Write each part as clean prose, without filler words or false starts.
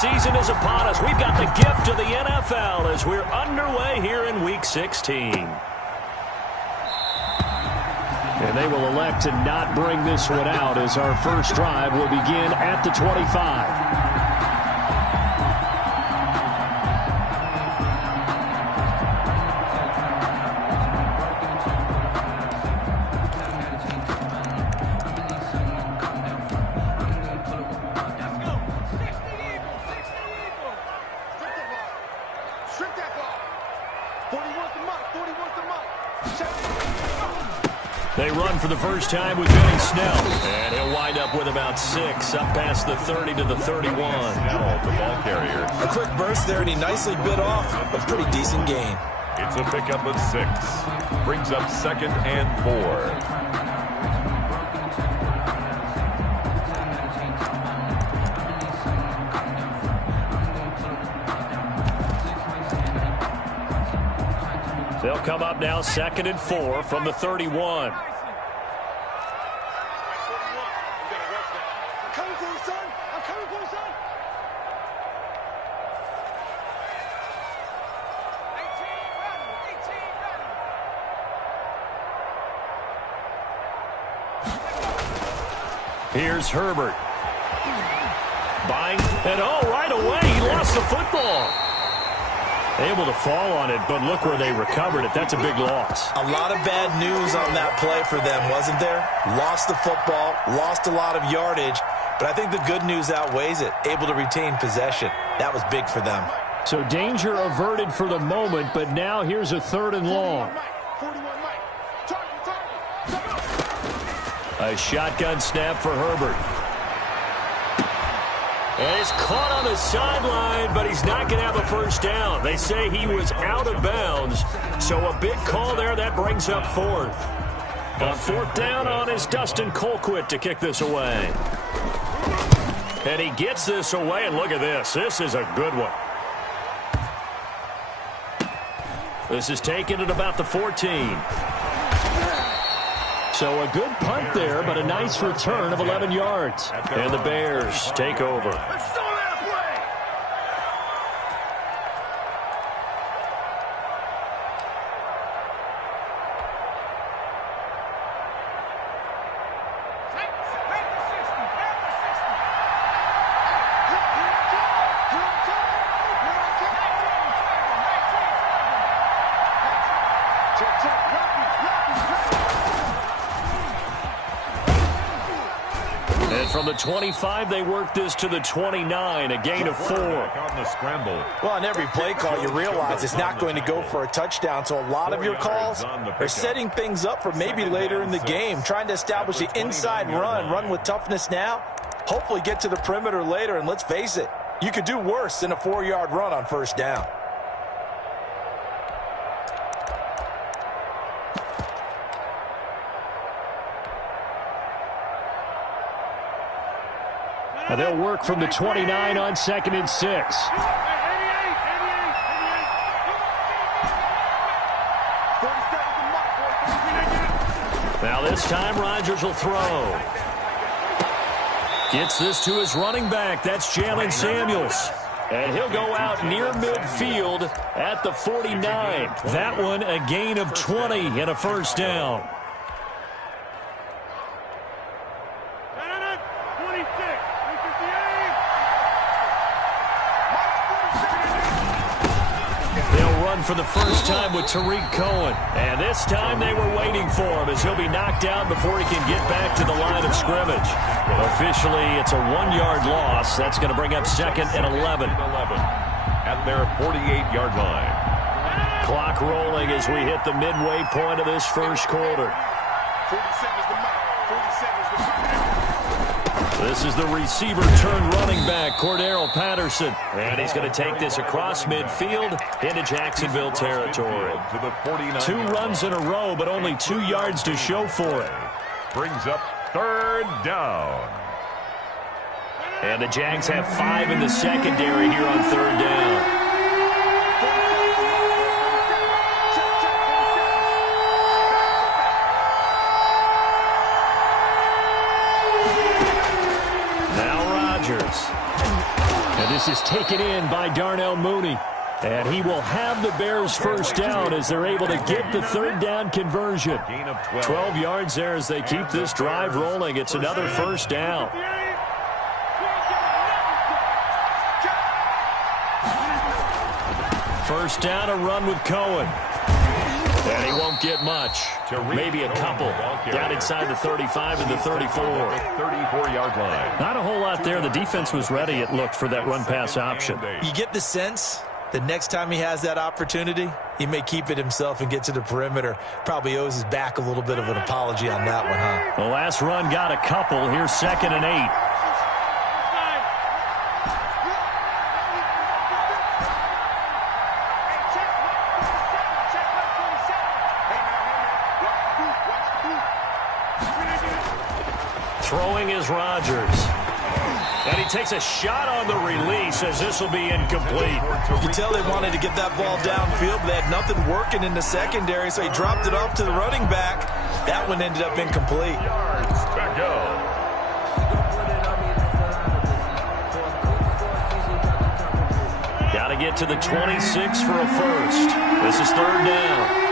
season is upon us. We've got the gift of the NFL as we're underway here in Week 16. And they will elect to not bring this one out as our first drive will begin at the 25. They run for the first time with Benny Snell. And he'll wind up with about 6, up past the 30 to the 31. Snell, the ball carrier. A quick burst there, and he nicely bit off a pretty decent gain. It's a pickup of 6. Brings up 2nd and 4. They'll come up now 2nd and 4 from the 31. Here's Herbert. Buying, and right away, he lost the football. Able to fall on it, but look where they recovered it. That's a big loss. A lot of bad news on that play for them, wasn't there? Lost the football, lost a lot of yardage, but I think the good news outweighs it. Able to retain possession. That was big for them. So danger averted for the moment, but now here's a 3rd and long. A shotgun snap for Herbert. And it's caught on the sideline, but he's not going to have a first down. They say he was out of bounds, so a big call there. That brings up 4th. On 4th down on is Dustin Colquitt to kick this away. And he gets this away, and look at this. This is a good one. This is taken at about the 14. So a good punt there, but a nice return of 11 yards. And the Bears take over. From the 25, they work this to the 29, a gain of 4. On the scramble. Well, on every play call, you realize it's not going to go for a touchdown, so a lot of your calls are setting things up for maybe later in the game, trying to establish the inside run with toughness now, hopefully get to the perimeter later, and let's face it, you could do worse than a 4-yard run on first down. And they'll work from the 29 on 2nd and 6. Now this time Rodgers will throw. Gets this to his running back. That's Jalen Samuels. And he'll go out near midfield at the 49. That one a gain of 20 and a first down. For the first time with Tariq Cohen. And this time they were waiting for him as he'll be knocked down before he can get back to the line of scrimmage. Officially, it's a 1-yard loss. That's going to bring up 2nd and 11. At their 48-yard line. Clock rolling as we hit the midway point of this first quarter. 47's the mark. 47's the mark. This is the receiver turned running back, Cordero Patterson. And he's going to take this across midfield into Jacksonville territory. To the 49. 2 runs in a row, but only 2 yards to show for it. Brings up 3rd down. And the Jags have 5 in the secondary here on 3rd down. This is taken in by Darnell Mooney. And he will have the Bears first down as they're able to get the third down conversion. 12 yards there as they keep this drive rolling. It's another first down. First down, a run with Cohen. And he won't get much. Maybe a couple. Down inside the 35 and the 34. 34-yard line. Not a whole lot there. The defense was ready, it looked, for that run-pass option. You get the sense the next time he has that opportunity, he may keep it himself and get to the perimeter. Probably owes his back a little bit of an apology on that one, huh? The last run got a couple. Here's 2nd and 8. Throwing is Rodgers. And he takes a shot on the release as this will be incomplete. You can tell they wanted to get that ball downfield, but they had nothing working in the secondary, so he dropped it off to the running back. That one ended up incomplete. Yards to go. Got to get to the 26 for a first. This is 3rd down.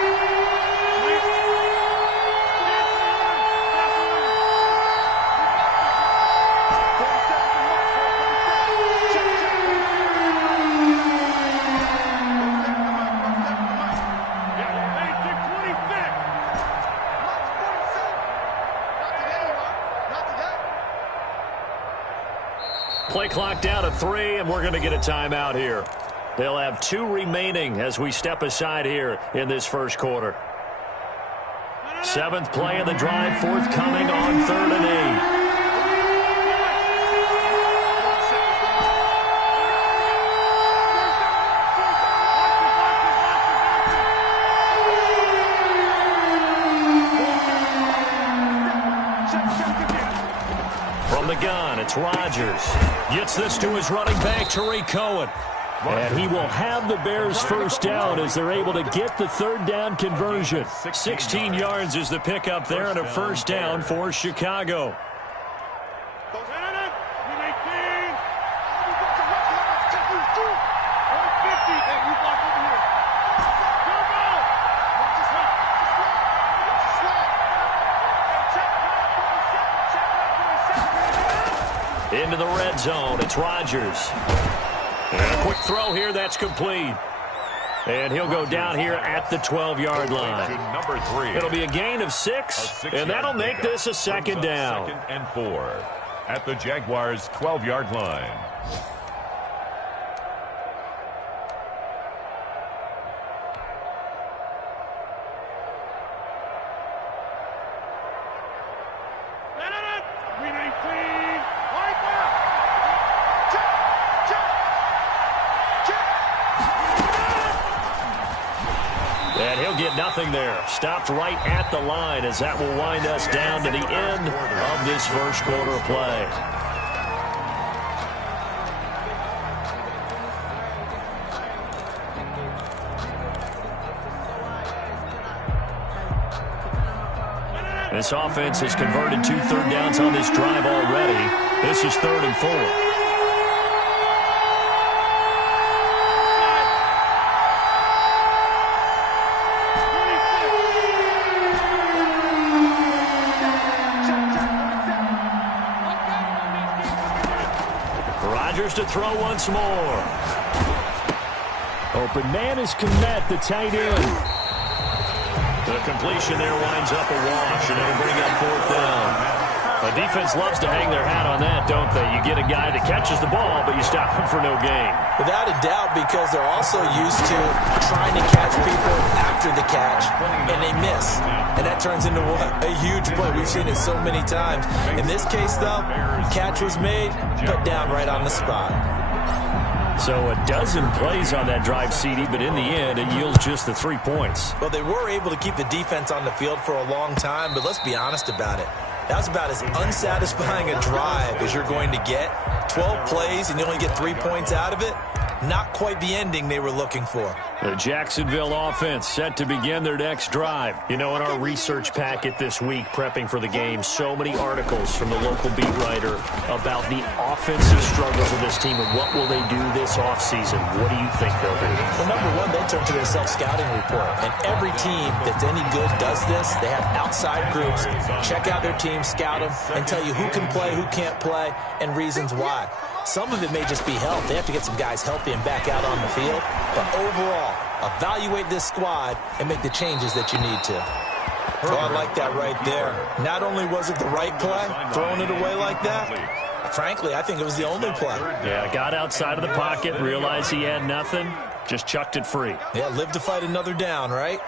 Play clock down to 3, and we're going to get a timeout here. They'll have 2 remaining as we step aside here in this first quarter. 7th play of the drive forthcoming on 3rd and 8. From the gun, it's Rodgers. Gets this to his running back, Tariq Cohen. And he will have the Bears first down as they're able to get the third down conversion. 16 yards is the pickup there and a first down for Chicago. Into the red zone, it's Rodgers. And a quick throw here, that's complete. And he'll go down here at the 12-yard line. Number 3. It'll be a gain of 6, and that'll make this a second down. 2nd and 4 at the Jaguars' 12-yard line. And he'll get nothing there. Stopped right at the line as that will wind us down to the end of this first quarter of play. This offense has converted 2 third downs on this drive already. This is 3rd and 4. To throw once more. Open man is Kmet, the tight end. The completion there winds up a wash, and it'll bring up 4th down. The defense loves to hang their hat on that, don't they? You get a guy that catches the ball, but you stop him for no gain. Without a doubt, because they're also used to trying to catch people after the catch, and they miss. And that turns into what? A huge play. We've seen it so many times. In this case, though, catch was made, put down right on the spot. So a dozen plays on that drive, CD, but in the end, it yields just the 3 points. Well, they were able to keep the defense on the field for a long time, but let's be honest about it. That was about as unsatisfying a drive as you're going to get. 12 plays and you only get 3 points out of it. not quite the ending they were looking for. The Jacksonville offense set to begin their next drive. You know, in our research packet this week, prepping for the game, so many articles from the local beat writer about the offensive struggles of this team and what will they do this offseason. What do you think they'll do? Well, number one, they turn to their self-scouting report. And every team that's any good does this. They have outside groups, check out their team, scout them, and tell you who can play, who can't play, and reasons why. Some of it may just be health. They have to get some guys healthy and back out on the field. But overall, evaluate this squad and make the changes that you need to. Oh, I like that right there. Not only was it the right play, throwing it away like that, frankly, I think it was the only play. Yeah, got outside of the pocket, realized he had nothing, just chucked it free. Yeah, live to fight another down, right?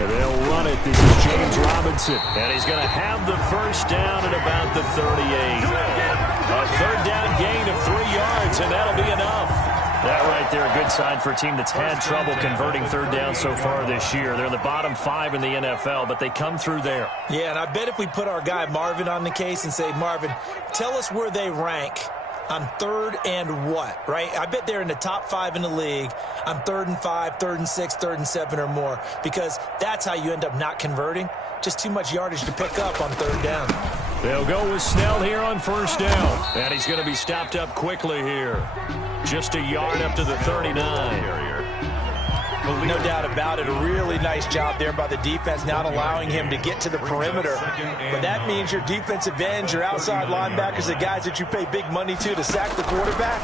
And they'll run it. This is James Robinson. And he's going to have the first down at about the 38. A third down gain of 3 yards, and that'll be enough. That right there, a good sign for a team that's had trouble converting third down so far this year. They're in the bottom 5 in the NFL, but they come through there. Yeah, and I bet if we put our guy Marvin on the case and say, Marvin, tell us where they rank on third and what, right? I bet they're in the top 5 in the league on 3rd and 5, 3rd and 6, 3rd and 7 or more, because that's how you end up not converting. Just too much yardage to pick up on third down. They'll go with Snell here on first down, and he's going to be stopped up quickly here. Just a yard up to the 39. No doubt about it. A really nice job there by the defense, not allowing him to get to the perimeter. But that means your defensive ends, your outside linebackers, the guys that you pay big money to sack the quarterback,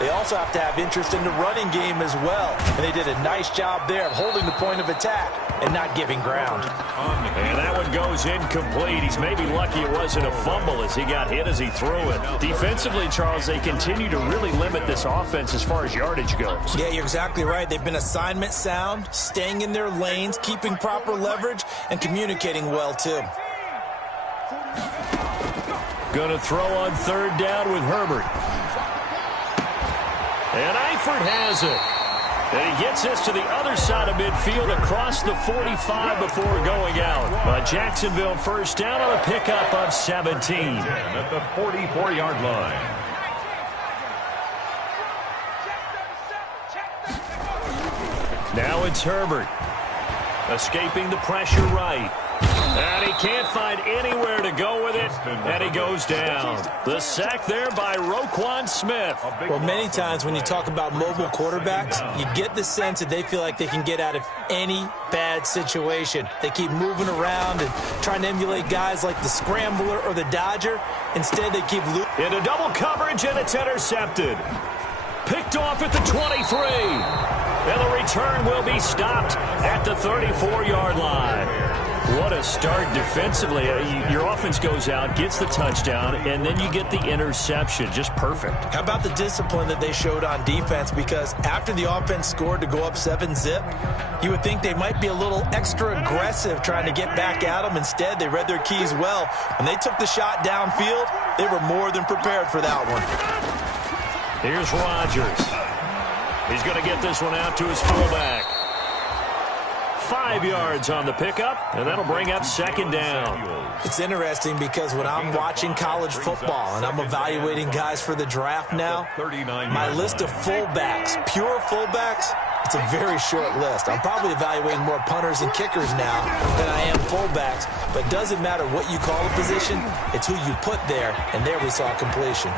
they also have to have interest in the running game as well. And they did a nice job there of holding the point of attack and not giving ground. And that one goes incomplete. He's maybe lucky it wasn't a fumble as he got hit as he threw it. Defensively, Charles, they continue to really limit this offense as far as yardage goes. Yeah, you're exactly right. They've been assignment sound, staying in their lanes, keeping proper leverage, and communicating well, too. Going to throw on third down with Herbert. And Eifert has it. And he gets this to the other side of midfield across the 45 before going out. But Jacksonville first down on a pickup of 17. At the 44-yard line. Now it's Herbert. Escaping the pressure right. And he can't find anywhere to go with it, and he goes down. The sack there by Roquan Smith. Well, many times when you talk about mobile quarterbacks, you get the sense that they feel like they can get out of any bad situation. They keep moving around and trying to emulate guys like the Scrambler or the Dodger. Instead, they keep into double coverage, and it's intercepted. Picked off at the 23. And the return will be stopped at the 34-yard line. What a start defensively. Your offense goes out, gets the touchdown, and then you get the interception. Just perfect. How about the discipline that they showed on defense? Because after the offense scored to go up 7-zip, you would think they might be a little extra aggressive trying to get back at them. Instead, they read their keys well. When they took the shot downfield, they were more than prepared for that one. Here's Rodgers. He's going to get this one out to his fullback. 5 yards on the pickup, and that'll bring up second down. It's interesting because when I'm watching college football and I'm evaluating guys for the draft now, my list of fullbacks, pure fullbacks, it's a very short list. I'm probably evaluating more punters and kickers now than I am fullbacks, but it doesn't matter what you call a position, it's who you put there, and there we saw completion.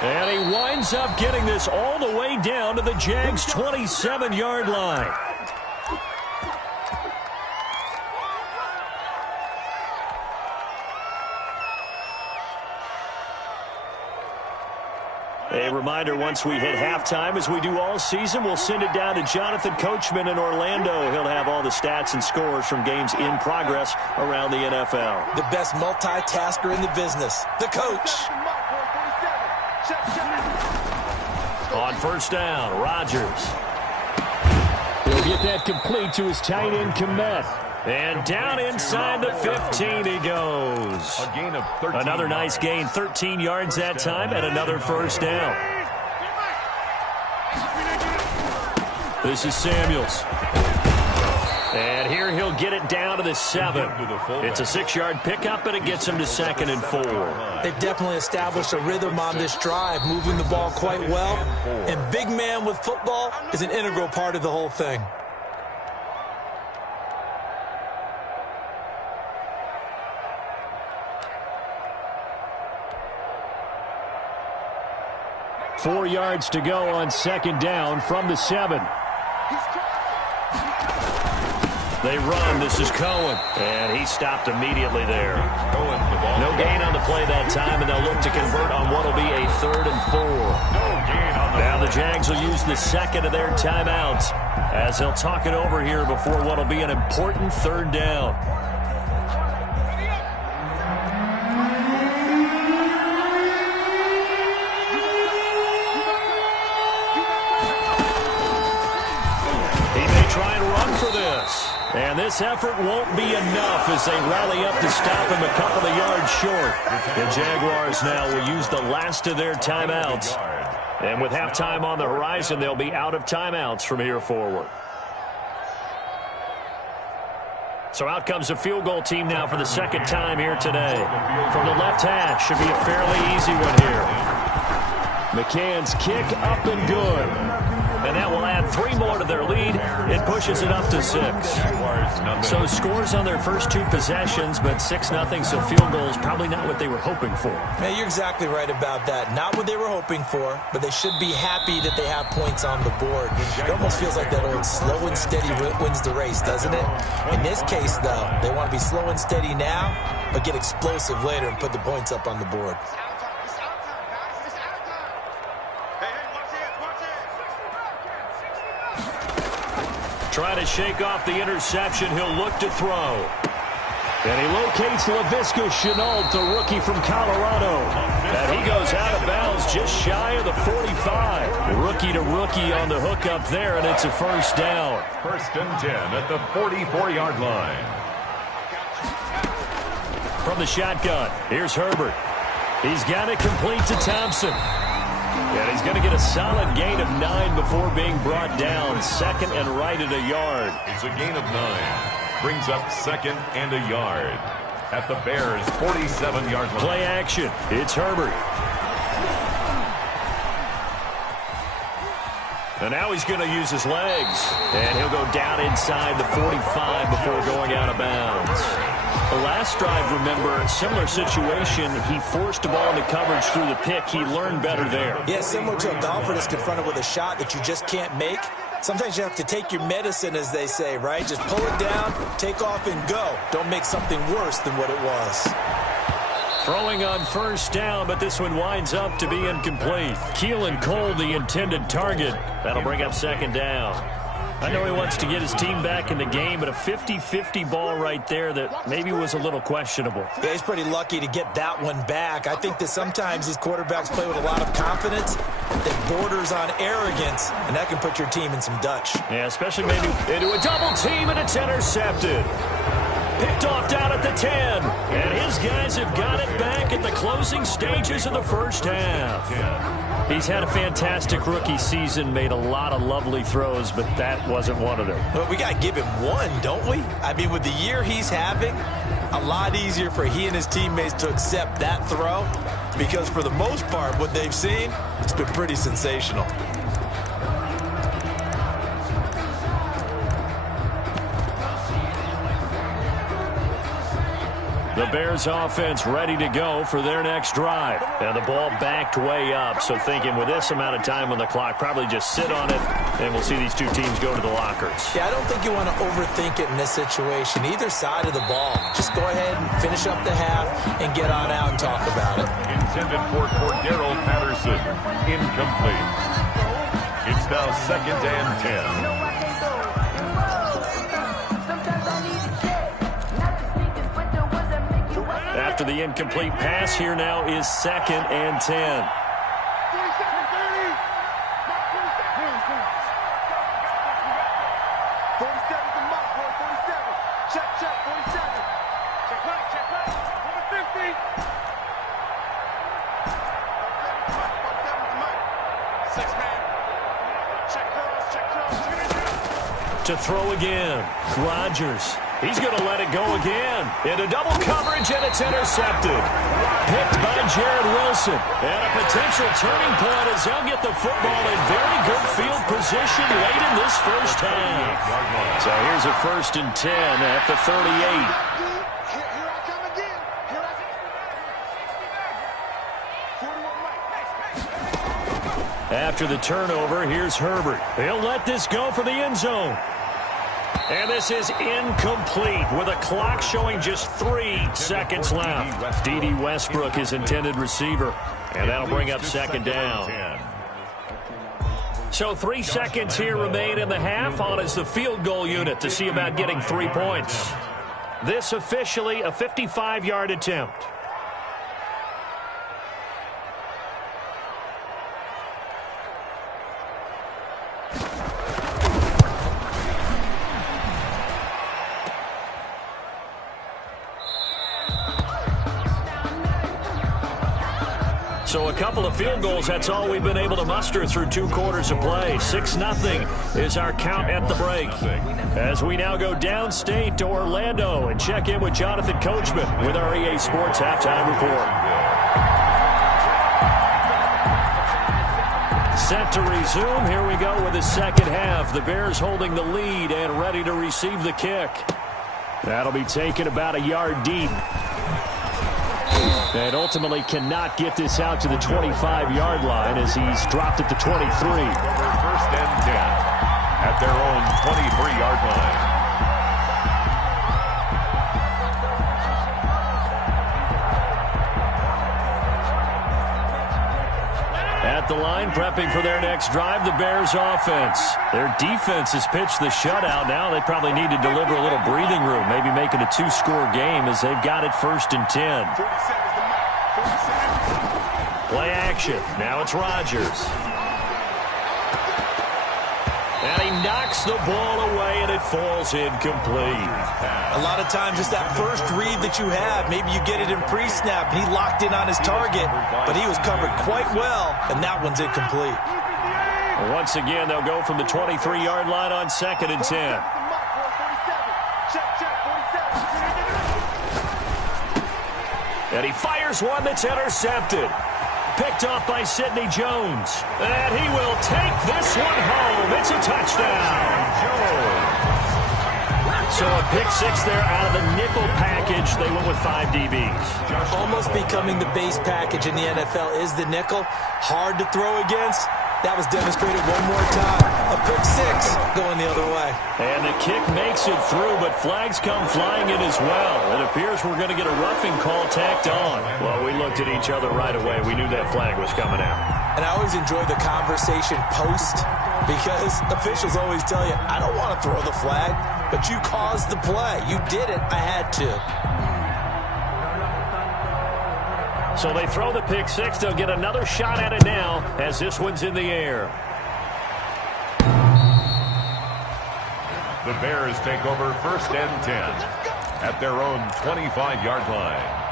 And he winds up getting this all the way down to the Jags' 27-yard line. A reminder, once we hit halftime, as we do all season, we'll send it down to Jonathan Coachman in Orlando. He'll have all the stats and scores from games in progress around the NFL. The best multitasker in the business, the coach. On first down, Rodgers. He'll get that complete to his tight end, Kmet. And down inside the 15 he goes. A gain of 13. Another nice gain, 13 yards that time, and another first down. This is Samuels. And here he'll get it down to the 7. It's a 6-yard pickup, and it gets them to 2nd and 4. They've definitely established a rhythm on this drive, moving the ball quite well. And big man with football is an integral part of the whole thing. Four yards to go on 2nd down from the 7. They run. This is Cohen. And he stopped immediately there. No gain on the play that time, and they'll look to convert on what will be a 3rd and 4. Now the Jags will use the 2nd of their timeouts as they'll talk it over here before what will be an important 3rd down. And this effort won't be enough as they rally up to stop him a couple of yards short. The Jaguars now will use the last of their timeouts. And with halftime on the horizon, they'll be out of timeouts from here forward. So out comes the field goal team now for the 2nd time here today. From the left hash, should be a fairly easy one here. McCann's kick up and good. And that will add 3 more to their lead. It pushes it up to 6. So scores on their first 2 possessions, but 6-0, so field goals probably not what they were hoping for. Man, you're exactly right about that. Not what they were hoping for, but they should be happy that they have points on the board. It almost feels like that old slow and steady wins the race, doesn't it? In this case, though, they want to be slow and steady now, but get explosive later and put the points up on the board. Trying to shake off the interception. He'll look to throw. And he locates Laviska Shenault, the rookie from Colorado. And he goes out of bounds just shy of the 45. Rookie to rookie on the hook up there, and it's a 1st down. 1st and 10 at the 44-yard line. From the shotgun, here's Herbert. He's got it complete to Thompson. And he's going to get a solid gain of 9 before being brought down. 2nd and right at a yard. It's a gain of 9. Brings up 2nd and a yard. At the Bears' 47-yard line. Play action. It's Herbert. And now he's going to use his legs. And he'll go down inside the 45 before going out of bounds. The last drive, remember, similar situation. He forced the ball into coverage through the pick. He learned better there. Yeah, similar to a golfer that's confronted with a shot that you just can't make. Sometimes you have to take your medicine, as they say, right? Just pull it down, take off, and go. Don't make something worse than what it was. Throwing on 1st down, but this one winds up to be incomplete. Keelan Cole, the intended target. That'll bring up 2nd down. I know he wants to get his team back in the game, but a 50-50 ball right there that maybe was a little questionable. Yeah, he's pretty lucky to get that one back. I think that sometimes these quarterbacks play with a lot of confidence that borders on arrogance, and that can put your team in some Dutch. Yeah, especially maybe into a double team, and it's intercepted. Picked off down at the 10. And his guys have got it back at the closing stages of the 1st half. He's had a fantastic rookie season, made a lot of lovely throws, but that wasn't one of them. Well, we got to give him one, don't we? I mean, with the year he's having, a lot easier for he and his teammates to accept that throw because for the most part, what they've seen, it's been pretty sensational. The Bears offense ready to go for their next drive. And the ball backed way up, so thinking with this amount of time on the clock, probably just sit on it, and we'll see these 2 teams go to the lockers. Yeah, I don't think you want to overthink it in this situation. Either side of the ball. Just go ahead and finish up the half and get on out and talk about it. Intended for Cordero Patterson. Incomplete. It's now 2nd and 10. After the incomplete pass, here now is 2nd and 10. To throw again, Rodgers. He's going to let it go again. Into double coverage, and it's intercepted. Picked by Jared Wilson. And a potential turning point as they'll get the football in very good field position late in this first half. So here's a 1st and 10 at the 38. After the turnover, here's Herbert. He'll let this go for the end zone. And this is incomplete with a clock showing just 3 seconds left. D.D. Westbrook is intended receiver. And that'll bring up 2nd down. So 3 seconds here remain in the half. On is the field goal unit to see about getting 3 points. This officially a 55-yard attempt. So a couple of field goals, that's all we've been able to muster through 2 quarters of play. 6-0 is our count at the break. As we now go downstate to Orlando and check in with Jonathan Coachman with our EA Sports Halftime Report. Set to resume. Here we go with the second half. The Bears holding the lead and ready to receive the kick. That'll be taken about a yard deep. And ultimately cannot get this out to the 25-yard line as he's dropped at the 23. 1st and 10 at their own 23-yard line. At the line, prepping for their next drive, the Bears offense. Their defense has pitched the shutout. Now they probably need to deliver a little breathing room, maybe make it a 2-score game as they've got it 1st and 10. Play action. Now it's Rodgers. And he knocks the ball away, and it falls incomplete. A lot of times it's that first read that you have. Maybe you get it in pre-snap, and he locked in on his target, but he was covered quite well, and that one's incomplete. Once again, they'll go from the 23-yard line on 2nd and 10. And he fires one that's intercepted. Picked off by Sidney Jones. And he will take this one home. It's a touchdown. So a pick 6 there out of the nickel package. They went with 5 DBs. Almost becoming the base package in the NFL is the nickel. Hard to throw against. That was demonstrated one more time. A pick 6 going the other way. And the kick makes it through, but flags come flying in as well. It appears we're going to get a roughing call tacked on. Well, we looked at each other right away. We knew that flag was coming out. And I always enjoy the conversation post because officials always tell you, I don't want to throw the flag, but you caused the play. You did it. I had to. So they throw the pick 6. They'll get another shot at it now as this one's in the air. The Bears take over 1st and 10 at their own 25-yard line.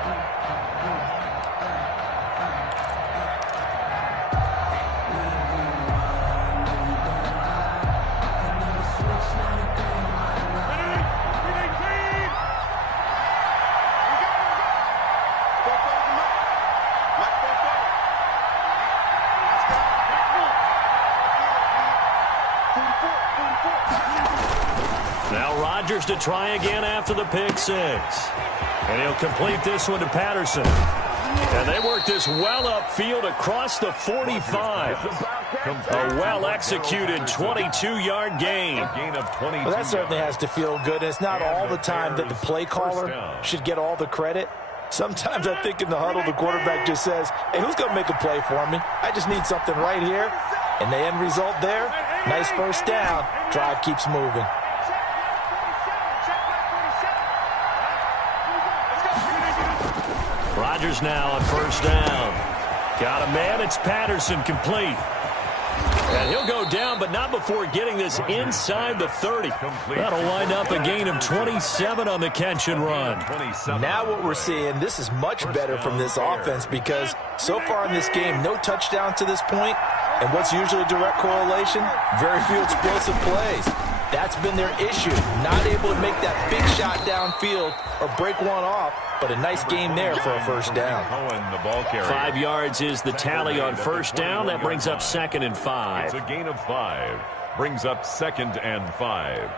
Now Rodgers to try again after the pick 6. And he'll complete this one to Patterson. And they work this well upfield across the 45. A well-executed 22-yard gain. Well, that certainly has to feel good. It's not all the time that the play caller should get all the credit. Sometimes I think in the huddle, the quarterback just says, hey, who's going to make a play for me? I just need something right here. And the end result there, nice 1st down. Drive keeps moving. Rodgers now on 1st down. Got a man. It's Patterson complete. And he'll go down, but not before getting this inside the 30. That'll wind up a gain of 27 on the catch and run. Now what we're seeing, this is much better from this offense because so far in this game, no touchdowns to this point. And what's usually a direct correlation? Very few explosive plays. That's been their issue. Not able to make that big shot downfield or break one off, but a nice game there for a first down. 5 yards is the tally on first down. That brings up 2nd and 5. It's a gain of 5. Brings up 2nd and 5.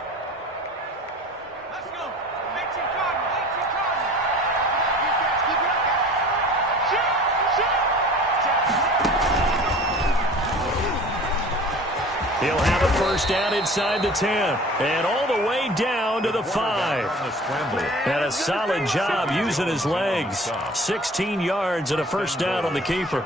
He'll have a first down inside the 10 and all the way down to the 5. And a solid job using his legs. 16 yards and a first down on the keeper.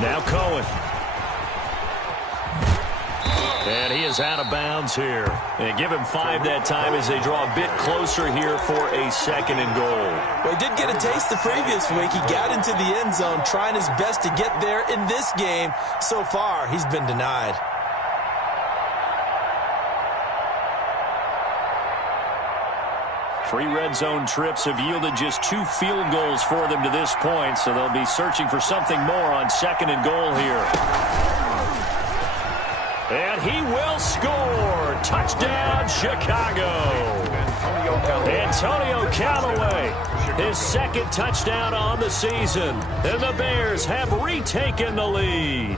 Now Cohen. And he is out of bounds here. And give him 5 that time as they draw a bit closer here for a 2nd and goal. Well, he did get a taste the previous week. He got into the end zone trying his best to get there in this game. So far, he's been denied. Three red zone trips have yielded just 2 field goals for them to this point, so they'll be searching for something more on 2nd and goal here. And he will score. Touchdown, Chicago. Antonio Callaway, his 2nd touchdown on the season. And the Bears have retaken the lead.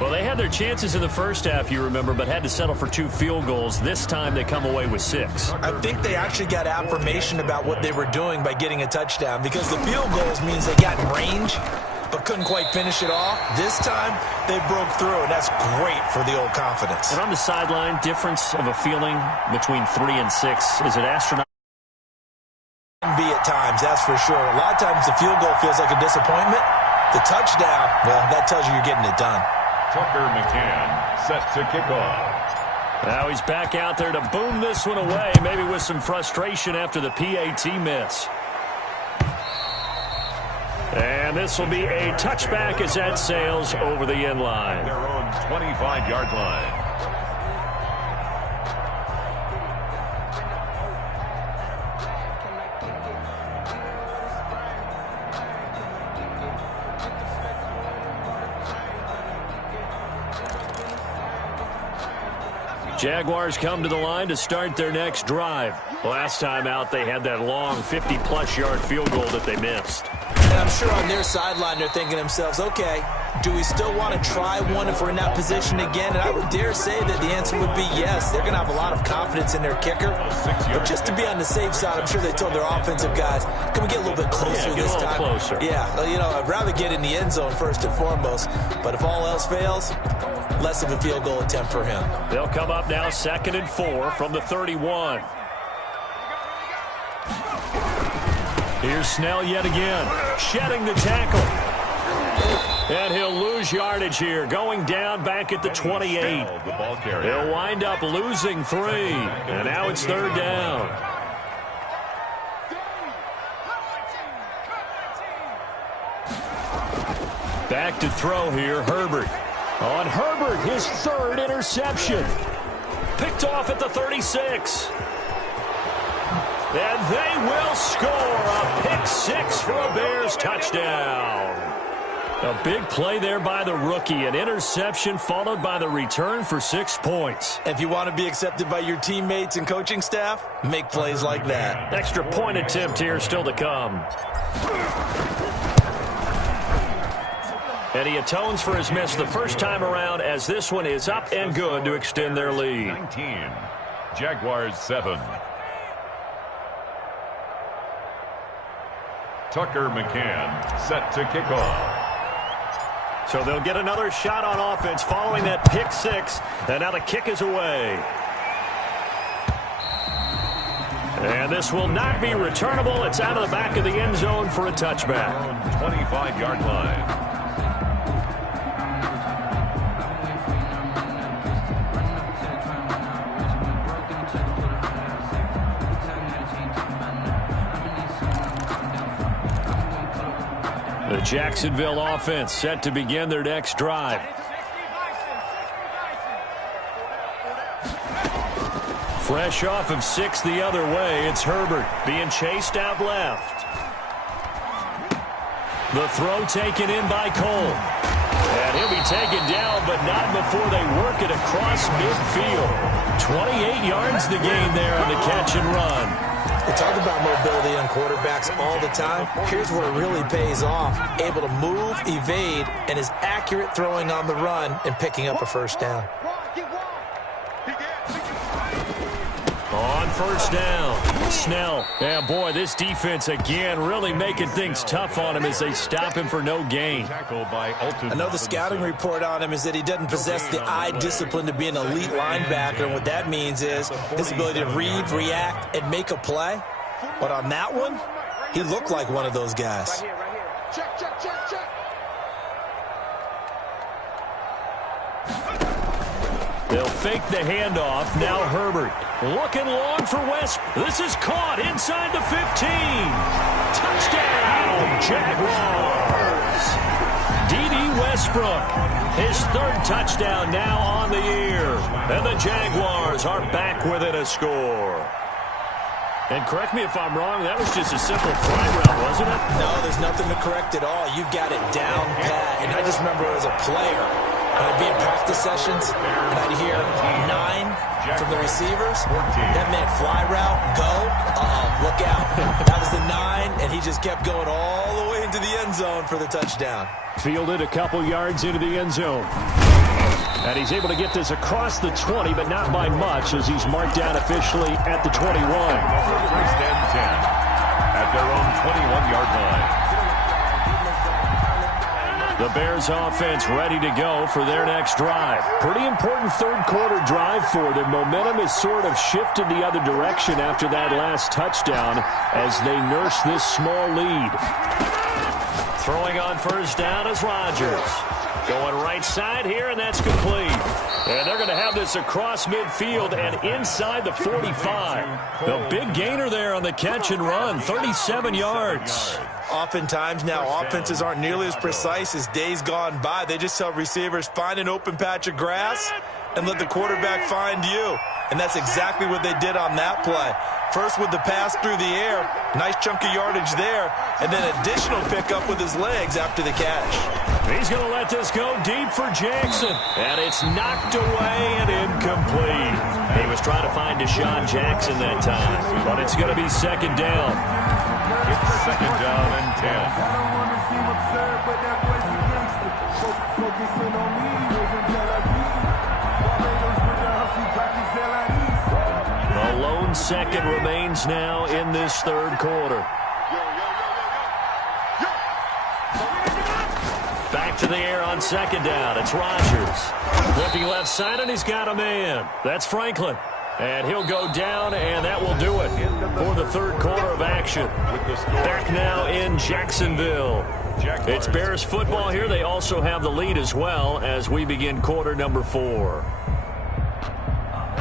Well, they had their chances in the first half, you remember, but had to settle for 2 field goals. This time they come away with 6. I think they actually got affirmation about what they were doing by getting a touchdown, because the field goals means they got in range but couldn't quite finish it off. This time they broke through, and that's great for the old confidence. And on the sideline, difference of a feeling between 3 and 6. Is it astronomical? Be at times, that's for sure. A lot of times the field goal feels like a disappointment. The touchdown, well, that tells you you're getting it done. Tucker McCann set to kick off. Now he's back out there to boom this one away, maybe with some frustration after the PAT miss. And this will be a touchback as that sails over the end line. Their own 25-yard line. Jaguars come to the line to start their next drive. Last time out, they had that long 50-plus yard field goal that they missed. And I'm sure on their sideline they're thinking to themselves, okay, do we still want to try one if we're in that position again? And I would dare say that the answer would be yes. They're going to have a lot of confidence in their kicker. But just to be on the safe side, I'm sure they told their offensive guys, can we get a little bit closer this time? Closer. Yeah, well, you know, I'd rather get in the end zone first and foremost. But if all else fails, less of a field goal attempt for him. They'll come up now 2nd and 4 from the 31. Here's Snell yet again, shedding the tackle. And he'll lose yardage here, going down back at the 28. He'll wind up losing 3, and now it's 3rd down. Back to throw here, Herbert. On Herbert, his 3rd interception. Picked off at the 36. And they will score a pick 6 for a Bears touchdown. A big play there by the rookie. An interception followed by the return for 6 points. If you want to be accepted by your teammates and coaching staff, make plays like that. Extra point attempt here still to come. And he atones for his miss the first time around, as this one is up and good to extend their lead. 19, Jaguars 7. Tucker McCann set to kick off. So they'll get another shot on offense following that pick 6, and now the kick is away. And this will not be returnable. It's out of the back of the end zone for a touchback. 25-yard line. The Jacksonville offense set to begin their next drive. Fresh off of 6 the other way, it's Herbert being chased out left. The throw taken in by Cole. And he'll be taken down, but not before they work it across midfield. 28 yards the gain there on the catch and run. We talk about mobility on quarterbacks all the time. Here's where it really pays off. Able to move, evade, and is accurate throwing on the run and picking up a first down. On first down, Snell. And boy, this defense again really making things tough on him as they stop him for no gain. I know the scouting report on him is that he doesn't possess the eye discipline to be an elite linebacker. And what that means is his ability to read, react, and make a play. But on that one, he looked like one of those guys. Check, check, check, check. They'll fake the handoff. Now Herbert looking long for West. This is caught inside the 15. Touchdown, Jaguars. D.D. Westbrook, his 3rd touchdown now on the year. And the Jaguars are back within a score. And correct me if I'm wrong, that was just a simple fly route, wasn't it? No, there's nothing to correct at all. You've got it down pat. And I just remember as a player, when I'd be in practice sessions, and I'd hear 9 from the receivers. That meant fly route, go, look out. That was the 9, and he just kept going all the way into the end zone for the touchdown. Fielded a couple yards into the end zone. And he's able to get this across the 20, but not by much, as he's marked down officially at the 21. First and 10 at their own 21-yard line. The Bears offense ready to go for their next drive. Pretty important 3rd quarter drive for them. Momentum has sort of shifted the other direction after that last touchdown as they nurse this small lead. Throwing on first down is Rodgers. Going right side here, and that's complete. And they're going to have this across midfield and inside the 45. The big gainer there on the catch and run, 37 yards. Oftentimes now offenses aren't nearly as precise as days gone by. They just tell receivers, find an open patch of grass and let the quarterback find you. And that's exactly what they did on that play. First with the pass through the air, nice chunk of yardage there, and then additional pickup with his legs after the catch. He's going to let this go deep for Jackson, and it's knocked away and incomplete. He was trying to find Deshaun Jackson that time, but it's going to be 2nd down. It's 2nd down and 10. I don't want to seem absurd, but that boy's a gangster. Focusing on me, wasn't Tel Aviv. Barbados with the Huffy Packers, A lone second remains now in this 3rd quarter. Back to the air on 2nd down. It's Rodgers. Flipping left side, and he's got a man. That's Franklin. And he'll go down, and that will do it for the 3rd quarter of action. Back now in Jacksonville. It's Bears football here. They also have the lead as well as we begin quarter number 4.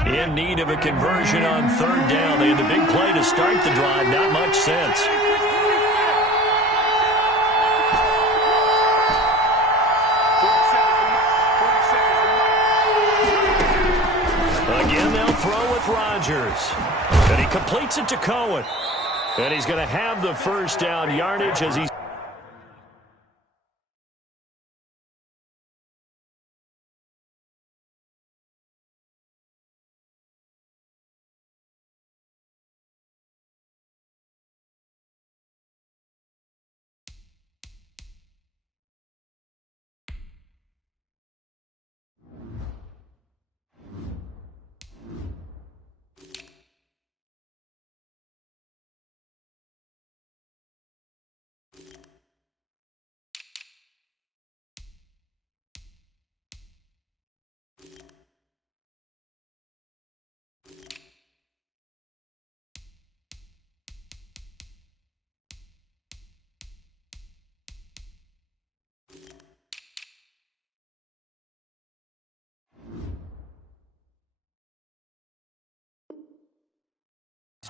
In need of a conversion on 3rd down. They had the big play to start the drive. Not much sense. Again, they'll throw with Rodgers. And he completes it to Cohen. And he's going to have the first down yardage as he's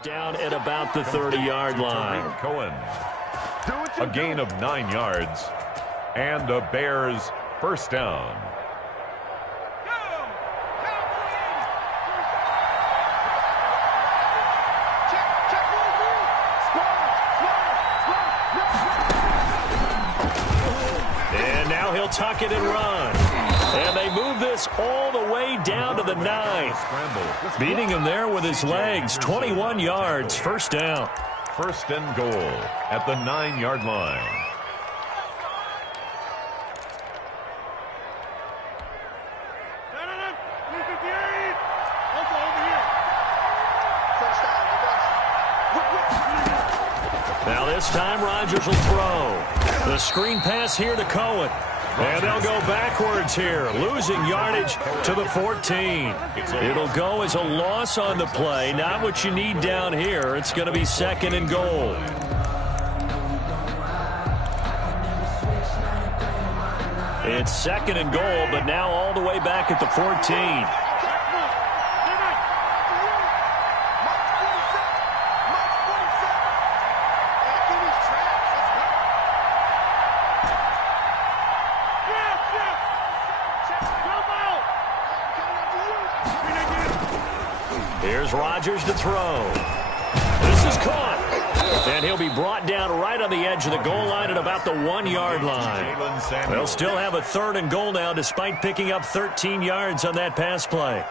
down at about the 30-yard line. Cohen. A gain of 9 yards. And the Bears first down. He'll tuck it and run. And they move this all the way down to the 9. Beating him there with his legs. 21 yards, first down. First and goal at the 9-yard line. Now this time Rodgers will throw. The screen pass here to Cohen. And they'll go backwards here, losing yardage to the 14. It'll go as a loss on the play, not what you need down here. It's going to be second and goal. It's second and goal, but now all the way back at the 14. Here's Rodgers to throw. This is caught. And he'll be brought down right on the edge of the goal line at about the 1-yard line. They'll still have a third and goal now despite picking up 13 yards on that pass play.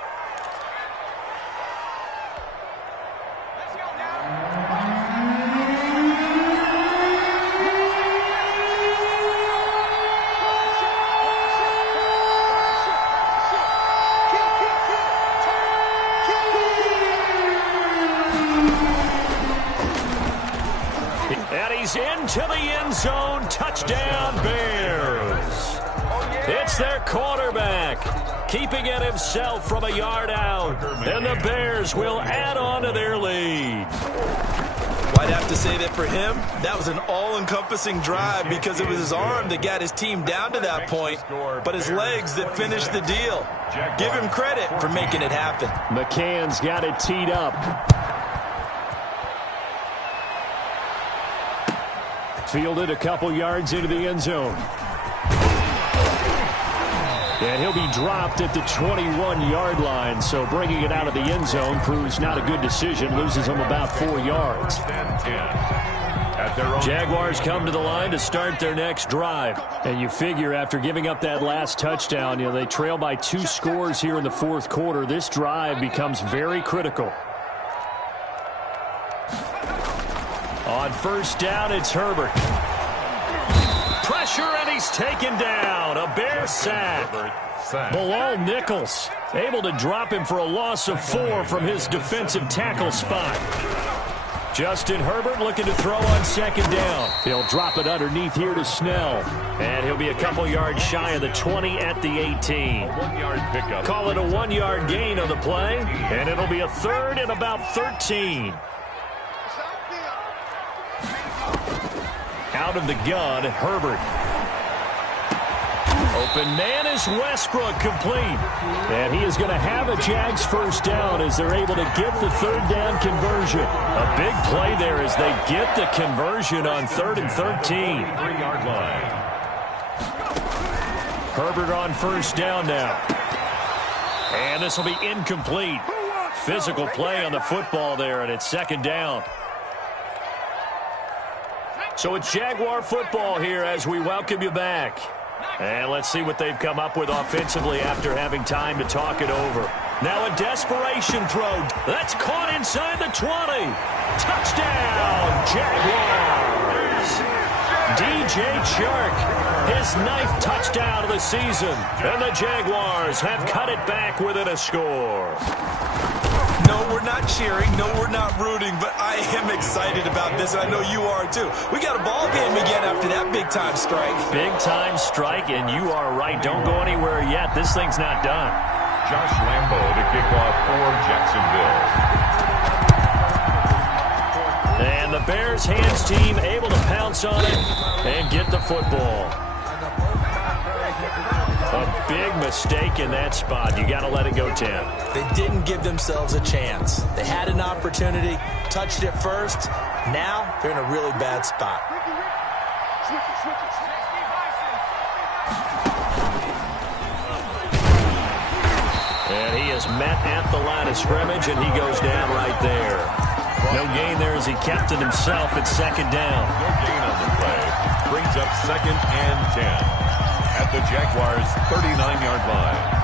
Into the end zone, touchdown Bears. It's their quarterback, keeping it himself from a yard out, and the Bears will add on to their lead. Well, I'd have to say that for him, that was an all-encompassing drive because it was his arm that got his team down to that point, but his legs that finished the deal. Give him credit for making it happen. McCann's got it teed up. Fielded a couple yards into the end zone. And he'll be dropped at the 21-yard line, so bringing it out of the end zone proves not a good decision. Loses him about 4 yards. Jaguars come to the line to start their next drive. And you figure after giving up that last touchdown, they trail by 2 scores here in the fourth quarter. This drive becomes very critical. On first down, it's Herbert. Pressure, and he's taken down. A Bear sack. Bilal Nichols able to drop him for a loss of 4 from his defensive tackle spot. Justin Herbert looking to throw on second down. He'll drop it underneath here to Snell. And he'll be a couple yards shy of the 20 at the 18. 1-yard pickup. Call it a 1-yard gain on the play. And it'll be a third and about 13. Out of the gun, Herbert. Open man is Westbrook, complete. And he is going to have a Jags first down as they're able to get the third down conversion. A big play there as they get the conversion on 3rd and 13. 3-yard line. Herbert on first down now. And this will be incomplete. Physical play on the football there, and it's second down. So it's Jaguar football here as we welcome you back. And let's see what they've come up with offensively after having time to talk it over. Now a desperation throw. That's caught inside the 20. Touchdown, Jaguars. DJ Chark, his 9th touchdown of the season. And the Jaguars have cut it back within a score. No, we're not cheering. No, we're not rooting, but I am excited about this, and I know you are too. We got a ball game again after that big-time strike. Big-time strike, and you are right. Don't go anywhere yet. This thing's not done. Josh Lambo to kick off for Jacksonville. And the Bears hands team able to pounce on it and get the football. A big mistake in that spot. You got to let it go, Tim. They didn't give themselves a chance. They had an opportunity, touched it first. Now they're in a really bad spot. And he is met at the line of scrimmage, and he goes down right there. No gain there as he kept it himself at second down. No gain on the play. Brings up 2nd and 10. at the Jaguars' 39-yard line.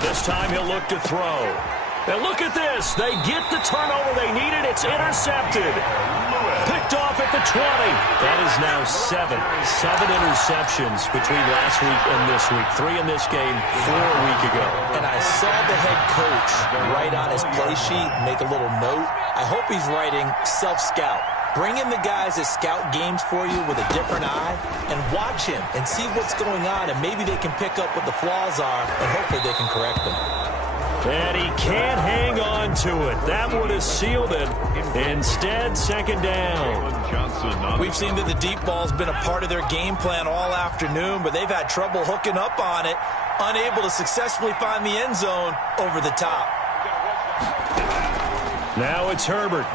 This time he'll look to throw. And look at this. They get the turnover they needed. It's intercepted. Picked off at the 20. That is now 7 interceptions between last week and this week. 3 in this game, 4 a week ago. And I saw the head coach write on his play sheet, make a little note. I hope he's writing self-scout. Bring in the guys that scout games for you with a different eye and watch him and see what's going on, and maybe they can pick up what the flaws are, and hopefully they can correct them. And he can't hang on to it. That would have sealed it. Instead, second down. We've seen that the deep ball's been a part of their game plan all afternoon, but they've had trouble hooking up on it, unable to successfully find the end zone over the top. Now it's Herbert.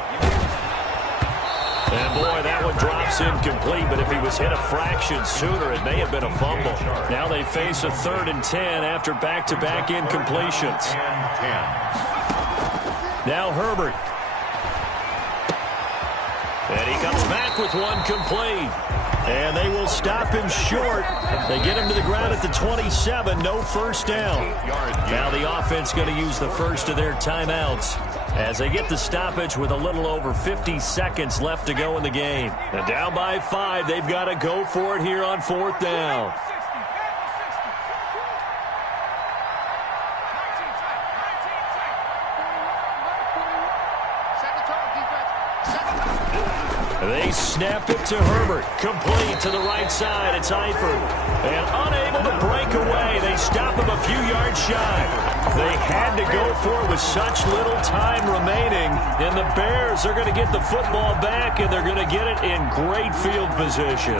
And, boy, that one drops incomplete, but if he was hit a fraction sooner, it may have been a fumble. Now they face a 3rd and 10 after back-to-back incompletions. Now Herbert. And he comes back with one complete. And they will stop him short. They get him to the ground at the 27, no first down. Now the offense going to use the first of their timeouts as they get the stoppage with a little over 50 seconds left to go in the game. And down by 5, they've got to go for it here on 4th down. They snap it to Herbert. Complete to the right side. It's Eifert. And unable to break away. They stop him a few yards shy. They had to go for it with such little time remaining. And the Bears are going to get the football back, and they're going to get it in great field position.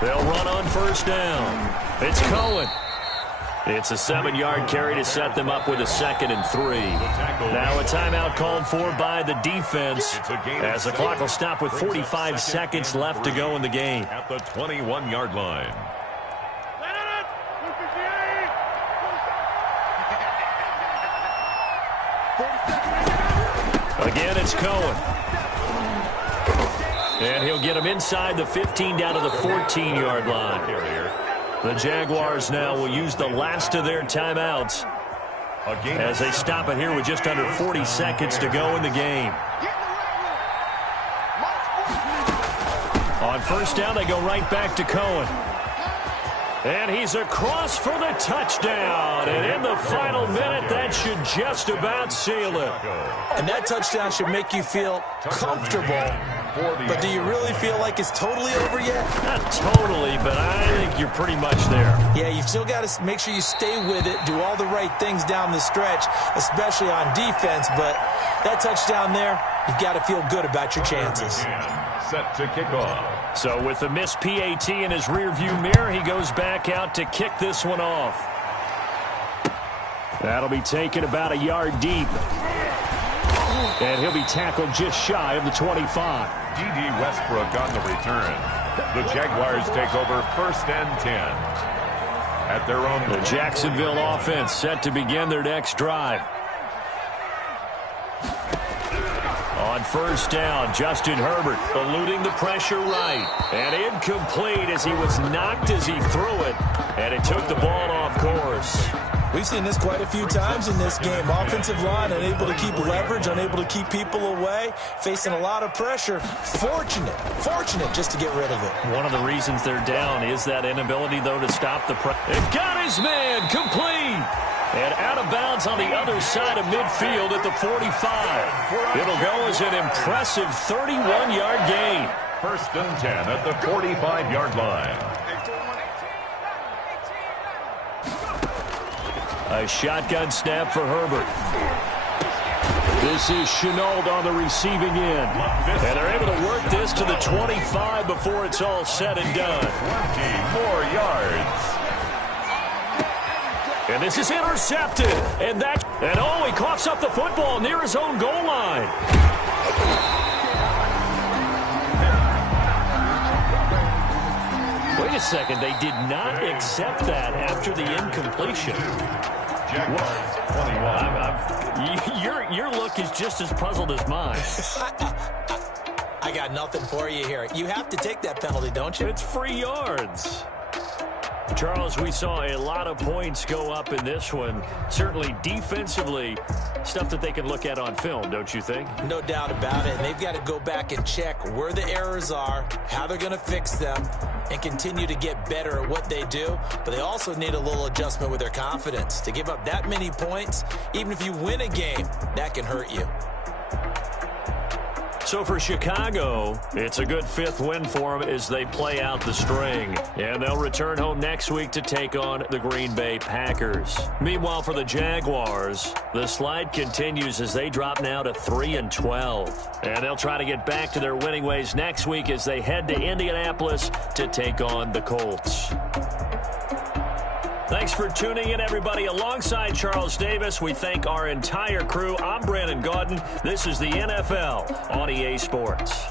They'll run on first down. It's Cohen. It's a 7-yard carry to set them up with a 2nd and 3. Now a timeout called for by the defense as the clock will stop with 45 seconds left to go in the game. At the 21-yard line. Again, it's Cohen. And he'll get him inside the 15 down to the 14-yard line. The Jaguars now will use the last of their timeouts as they stop it here with just under 40 seconds to go in the game. On first down, they go right back to Cohen. And he's across for the touchdown. And in the final minute, that should just about seal it. And that touchdown should make you feel comfortable. But do you really feel like it's totally over yet? Not totally, but I think you're pretty much there. Yeah, you've still got to make sure you stay with it, do all the right things down the stretch, especially on defense. But that touchdown there, you've got to feel good about your chances. Set to kick off. So with the missed PAT in his rearview mirror, he goes back out to kick this one off. That'll be taken about a yard deep. And he'll be tackled just shy of the 25. D.D. Westbrook on the return. The Jaguars take over 1st and 10. At their own. The Jacksonville offense set to begin their next drive. On first down, Justin Herbert eluding the pressure right. And incomplete as he was knocked as he threw it. And it took the ball off course. We've seen this quite a few times in this game. Offensive line unable to keep leverage, unable to keep people away, facing a lot of pressure. Fortunate just to get rid of it. One of the reasons they're down is that inability, though, to stop the pressure. And got his man complete. And out of bounds on the other side of midfield at the 45. It'll go as an impressive 31-yard gain. 1st and 10 at the 45-yard line. A shotgun snap for Herbert. This is Chenault on the receiving end. And they're able to work this to the 25 before it's all said and done. 20 more yards. And this is intercepted. And oh, he coughs up the football near his own goal line. Wait a second. They did not accept that after the incompletion. Jaguars 21. Your look is just as puzzled as mine. I got nothing for you here. You have to take that penalty, don't you? It's free yards. Charles, we saw a lot of points go up in this one. Certainly defensively, stuff that they can look at on film, don't you think? No doubt about it. And they've got to go back and check where the errors are, how they're going to fix them, and continue to get better at what they do. But they also need a little adjustment with their confidence. To give up that many points, even if you win a game, that can hurt you. So for Chicago, it's a good fifth win for them as they play out the string. And they'll return home next week to take on the Green Bay Packers. Meanwhile, for the Jaguars, the slide continues as they drop now to 3-12. And they'll try to get back to their winning ways next week as they head to Indianapolis to take on the Colts. Thanks for tuning in, everybody. Alongside Charles Davis, we thank our entire crew. I'm Brandon Gaudin. This is the NFL on EA Sports.